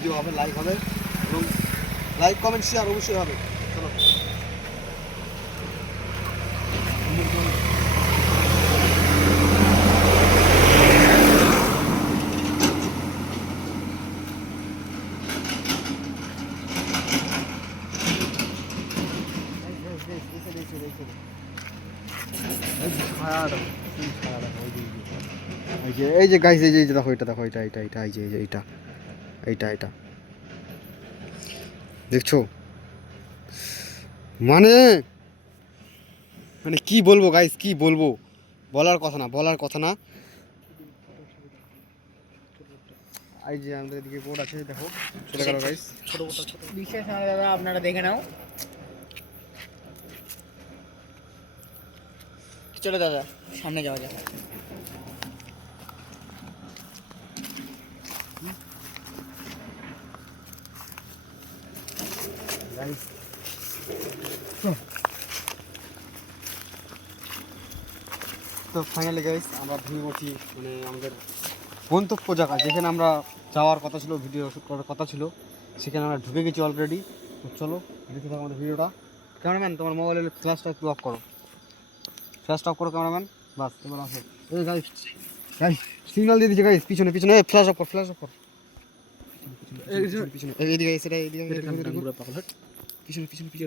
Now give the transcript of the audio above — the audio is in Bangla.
ভিডিও হবে, লাইক হবে এবং লাইক কমেন্ট শেয়ার অবশ্যই হবে। চলো এই যে গাইস, এই যে দেখো, এটা দেখো, এটা এটা এটা এই যে এইটা এইটা এটা দেখছো? মানে মানে কি বলবো গাইস, কি বলবো, বলার কথা না, বলার কথা না। এই যে আমাদের এদিকে বোর্ড আছে, দেখো চলে গেল গাইস। ছোট বোর্ড, ছোট বিশেষ না দাদা, আপনারা দেখে নাও। চলো দাদা সামনে যাওয়া যাক। গাইস তো ফাইনালি গাইস আমরা ভেবে পড়ছি মানে আমাদের গন্তব্য জায়গা যেখানে আমরা যাওয়ার কথা ছিল, ভিডিও শ্যুট করার কথা ছিল, সেখানে আমরা ঢুকে গেছি অলরেডি। তো চলো দেখে থাকো আমাদের ভিডিওটা। ক্যামেরাম্যান তোমার মোবাইলের ফ্ল্যাশটা একটু অফ করো, ফ্ল্যাশটা অফ করো ক্যামেরাম্যান। বাস তোমার আসো। এই গাইস গাইস সিগন্যাল দিয়ে দিচ্ছে গাইস, পিছনে পিছনে ফ্ল্যাশ অফ কর, ফ্ল্যাশ অফ কর। পিছনে এইদিকে এসে এইদিকে পিছনে পিছনে পিছনে